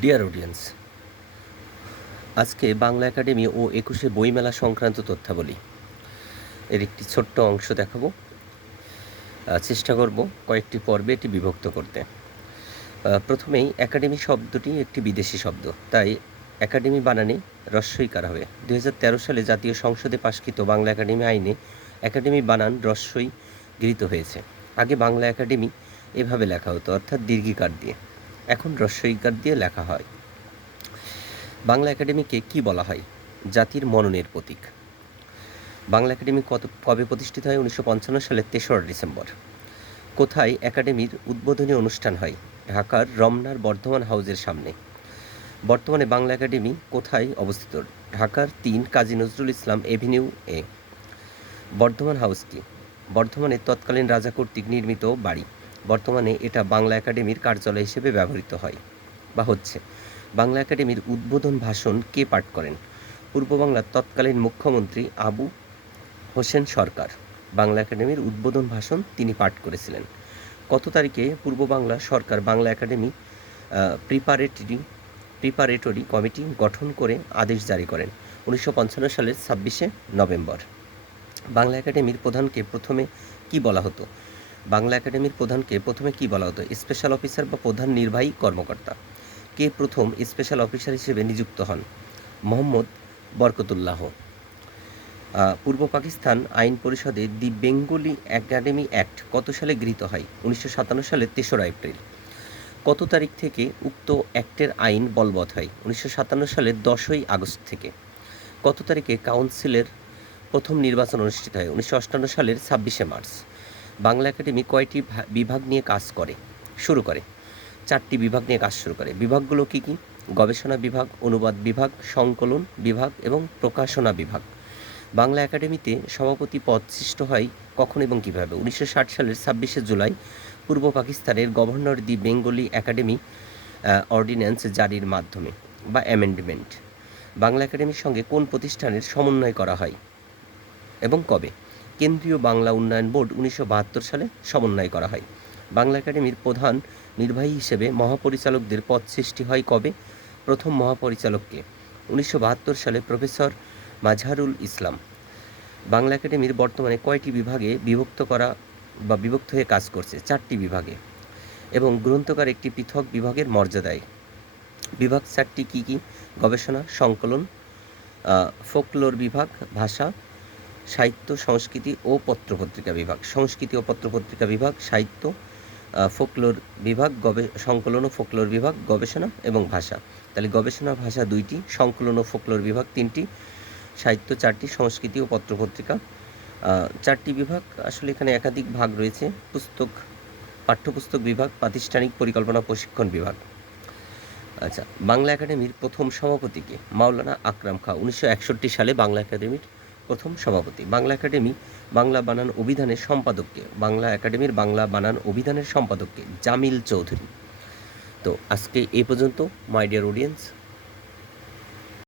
Dear audience আজকে Bangla academy ও একুশে বইমেলা সংক্রান্ত তথ্যাবলী। এর একটি ছোট্ট অংশ দেখাবো। চেষ্টা করব কয়েকটি পর্বে এটি বিভক্ত করতে। প্রথমেই একাডেমি শব্দটি একটি বিদেশি শব্দ। তাই একাডেমি বানানে রস্বইকার হবে? দুই হাজার তেরো সালে জাতীয় সংসদে পাশকৃত বাংলা একাডেমি আইনে একাডেমি বানান রস্বই গৃহীত হয়েছে। আগে বাংলা একাডেমি এভাবে লেখা হতো, অর্থাৎ দীর্ঘিকার দিয়ে। এখন রস্বইকার দিয়ে লেখা হয়। বাংলা একাডেমিকে কি বলা হয়? জাতির মননের প্রতীক। বাংলা একাডেমি কত, কবে প্রতিষ্ঠিত হয়? উনিশশো পঞ্চান্ন সালের তেসরা ডিসেম্বর। কোথায় একাডেমির উদ্বোধনী অনুষ্ঠান হয়? ঢাকার রমনার বর্ধমান হাউজের সামনে। বর্তমানে বাংলা একাডেমি কোথায় অবস্থিত? ঢাকার তিন কাজী নজরুল ইসলাম এভিনিউ এ। বর্ধমান হাউস কি? বর্ধমানে তৎকালীন রাজা কর্তৃক নির্মিত বাড়ি। বর্তমানে এটা বাংলা একাডেমির কার্যালয় হিসেবে ব্যবহৃত হয় বা হচ্ছে। বাংলা একাডেমির উদ্বোধন ভাষণ কে পাঠ করেন? পূর্ব বাংলার তৎকালীন মুখ্যমন্ত্রী আবু হোসেন সরকার। বাংলা একাডেমির উদ্বোধন ভাষণ তিনি পাঠ করেছিলেন। কত তারিখে পূর্ব বাংলা সরকার Bangla Academy preparatory preparatory committee গঠন করে আদেশ জারি করেন উনিশশো পঞ্চান্ন সালের ছাব্বিশে নভেম্বর। বাংলা একাডেমির প্রধানকে প্রথমে কি বলা হতো? বাংলা একাডেমির প্রধানকে প্রথমে কি বলা হতো? স্পেশাল অফিসার বা প্রধান নির্বাহী কর্মকর্তা। কে প্রথম স্পেশাল অফিসার হিসেবে নিযুক্ত হন? মোহাম্মদ বরকতুল্লাহ। পূর্ব পাকিস্তান আইন পরিষদে দি বেঙ্গলি একাডেমি অ্যাক্ট কত সালে গৃহীত হয়? উনিশশো সাতান্ন সালের তেসরা এপ্রিল। কত তারিখ থেকে উক্ত অ্যাক্টের আইন বলবৎ হয়? উনিশশো সাতান্ন সালের দশই আগস্ট থেকে। কত তারিখে কাউন্সিলের প্রথম নির্বাচন অনুষ্ঠিত হয়? উনিশশো সালের ছাব্বিশে মার্চ। বাংলা একাডেমি কয়টি বিভাগ নিয়ে কাজ করে? শুরু করে। চারটি বিভাগ নিয়ে কাজ শুরু করে। বিভাগগুলো কী কী? গবেষণা বিভাগ, অনুবাদ বিভাগ, সংকলন বিভাগ এবং প্রকাশনা বিভাগ। বাংলা একাডেমিতে সভাপতি পদ সৃষ্ট হয় কখন এবং কীভাবে? উনিশশো ষাট সালের ছাব্বিশে জুলাই পূর্ব পাকিস্তানের governor the Bengali Academy ordinance জারির মাধ্যমে বা অ্যামেন্ডমেন্ট। বাংলা একাডেমির সঙ্গে কোন প্রতিষ্ঠানের সমন্বয় করা হয় এবং কবে? কেন্দ্রীয় বাংলা উন্নয়ন বোর্ড উনিশশো বাহাত্তর সালে সমন্বয় করা হয়। বাংলা একাডেমির প্রধান নির্বাহী হিসেবে মহাপরিচালকদের পদ সৃষ্টি হয় কবে? প্রথম মহাপরিচালককে। উনিশশো বাহাত্তর সালে প্রফেসর মাজহারুল ইসলাম। বাংলা একাডেমির বর্তমানে কয়টি বিভাগে বিভক্ত করা বা বিভক্ত হয়ে কাজ করছে? চারটি বিভাগে। এবং গ্রন্থকার একটি পৃথক বিভাগের মর্যাদায়। বিভাগ চারটি কী কী? গবেষণা, সংকলন ফোকলোর বিভাগ, ভাষা সাহিত্য, সংস্কৃতি ও পত্রপত্রিকা বিভাগ। সংস্কৃতি ও পত্রপত্রিকা বিভাগ, সাহিত্য ফোকলোর বিভাগ, গবে, সংকলন ও ফোকলোর বিভাগ, গবেষণা এবং ভাষা। তাহলে গবেষণা ভাষা দুইটি, সংকলন ও ফোকলোর বিভাগ তিনটি, সাহিত্য চারটি, সংস্কৃতি ও পত্রপত্রিকা চারটি বিভাগ। আসলে এখানে একাধিক ভাগ রয়েছে, পুস্তক, পাঠ্যপুস্তক বিভাগ, প্রাতিষ্ঠানিক পরিকল্পনা প্রশিক্ষণ বিভাগ। আচ্ছা বাংলা একাডেমির প্রথম সভাপতিকে মাওলানা আকরাম খা, উনিশশো একষট্টি সালে বাংলা একাডেমির প্রথম সভাপতি। বাংলা একাডেমি বাংলা বানান অভিধানের সম্পাদককে, বাংলা একাডেমির বাংলা বানান অভিধানের সম্পাদককে জামিল চৌধুরী। তো আজকে এ পর্যন্ত মাই ডিয়ার অডিয়েন্স